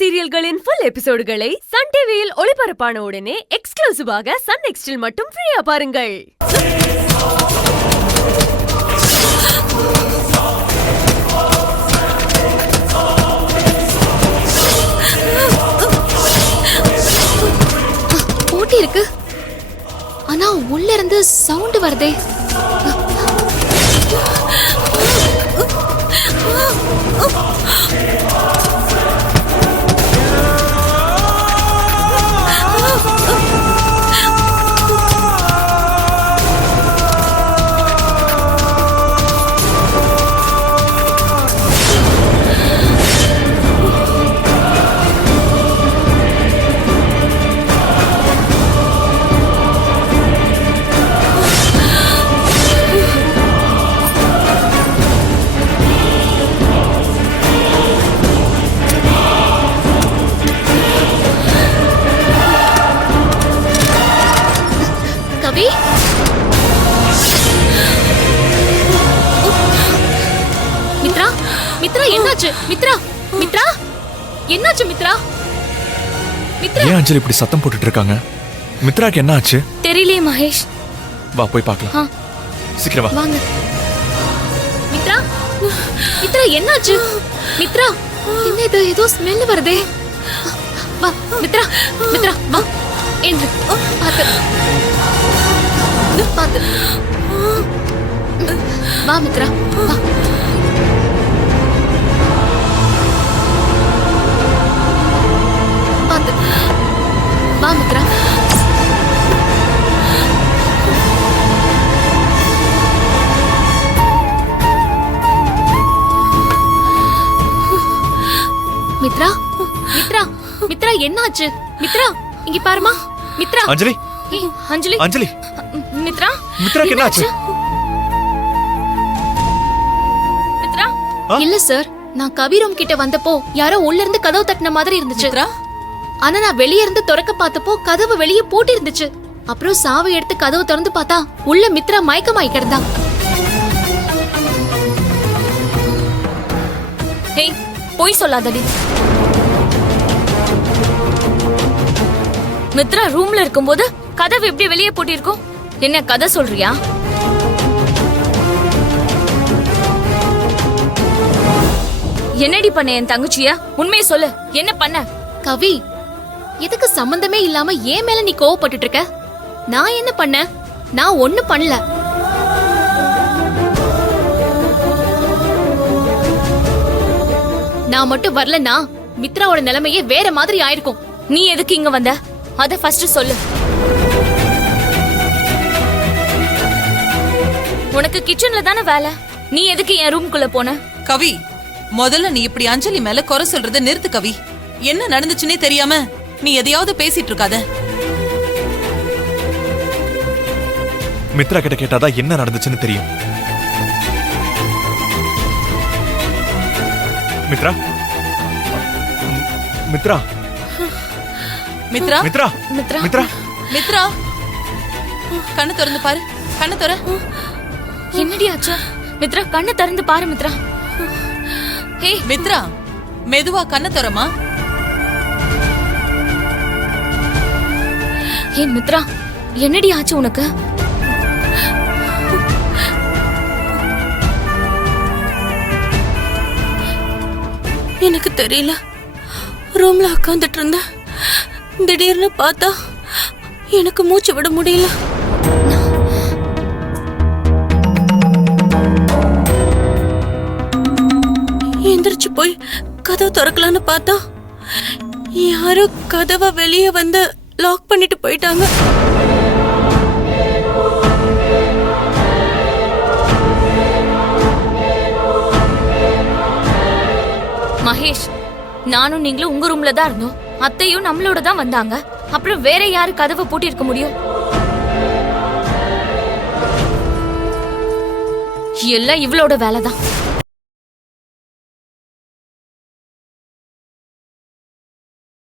சீரியல்களின் full எபிசோடுகளை Sun டிவியில் ஒளிபரப்பான உடனே எக்ஸ்க்ளூசிவாக சன் நெக்ஸ்டில் மட்டும் ஃப்ரீயா பாருங்கள். போட்டி இருக்கு, ஆனா உள்ள இருந்து சவுண்ட் வருதே. கவி, மித்ரா, மித்ரா என்னாச்சு? மித்ரா, மித்ரா என்னாச்சு? மித்ரா, மித்ரா ஏன் அஞ்சலி இப்படி சத்தம் போட்டுட்டு இருக்காங்க? மித்ராக்கு என்ன ஆச்சு? தெரியலையே மகேஷ். வா போய் பார்க்கலாம். சீக்கிரம் வா. வாங்க. மித்ரா, மித்ரா என்னாச்சு? மித்ரா, என்ன இது? ஏதோ ஸ்மெல் வருதே. வா மித்ரா, மித்ரா வா. என்று பாத்து பாத்து வா மித்ரா, வா. பாத்து வா மித்ரா. மித்ரா, மித்ரா, மித்ரா என்னாச்சு? மித்ரா இங்க பாருமா. மித்ரா. அஞ்சலி, அஞ்சலி, அஞ்சலி. மித்ரா, மித்ராக்கு என்ன ஆச்சு? மித்ரா. இல்ல சார், நான் கவி ரூம் கிட்ட வந்தப்போ யாரோ உள்ள இருந்து கதவு தட்டின மாதிரி இருந்துச்சு. ஆனா நான் வெளிய இருந்து திறக்க பார்த்தப்போ கதவு வெளியே பூட்டி இருந்துச்சு. அப்புறம் சாவை எடுத்து கதவு திறந்து பார்த்தா உள்ள மித்ரா மயக்கமாயி கிடந்தா. ஹேய், போய் சொல்லாதடி. மித்ரா ரூம்ல இருக்கும்போது கதவு எப்படி வெளியே போட்டி இருக்கும்? என்ன கதை சொல்றியா? என்னடி பண்ண என் தங்கச்சியா? உண்மையை சொல்லு, என்ன பண்ண? கவி, எதுக்கு சம்பந்தமே இல்லாம ஏன் மேல நீ கோவப்பட்டுட்டு இருக்க? நான் என்ன பண்ண? நான் ஒண்ணு பண்ணல. நான் மட்டும் வரலனா மித்ராவோட நிலைமையே வேற மாதிரி ஆயிருக்கும். நீ எதுக்கு இங்க வந்த? அத ஃபர்ஸ்ட் சொல்லு. உனக்கு கிச்சன்ல தானே வேலை, நீ எதுக்கு என் ரூம்குள்ள போன? கவி, முதல்ல நீ இப்படி அஞ்சலி மேல குறை சொல்றத நிறுத்து கவி. என்ன நடந்துச்சுன்னே தெரியாம நீ எதையாவது பேசிட்டு இருக்காத. மித்ரா கிட்ட கேட்டாதான் என்ன நடந்துச்சுன்னு தெரியும். மித்ரா, மித்ரா, மித்ரா, மித்ரா, மித்ரா, மித்ரா, மித்ரா, கண்ணு திறந்து பாரு. கண்ணு திற. என்னடி ஆச்சு? மித்ரா கண்ணை திறந்து பாரு. மித்ரா, ஹே மித்ரா, மெதுவா கண்ணு திறமா. ஹே மித்ரா, என்னடி ஆச்சு உனக்கு? எனக்கு தெரியல. ரூம்ல உட்காந்துட்டு இருந்தேன். திடீர்னு பார்த்தா எனக்கு மூச்சு விட முடியல. எந்திரிச்சு போய் கதவை திறக்கலான்னு பார்த்தா யாரோ கதவை வெளியே வந்து லாக் பண்ணிட்டு போயிட்டாங்க. மகேஷ், நானும் நீங்களும் உங்க ரூம்ல தான் இருந்தோம். அத்தையும் நம்மளோட தான் வந்தாங்க. அப்புறம் வேற யாரு கதவை பூட்டி இருக்க முடியும்? எல்லாம் இவளோட வேலைதான்.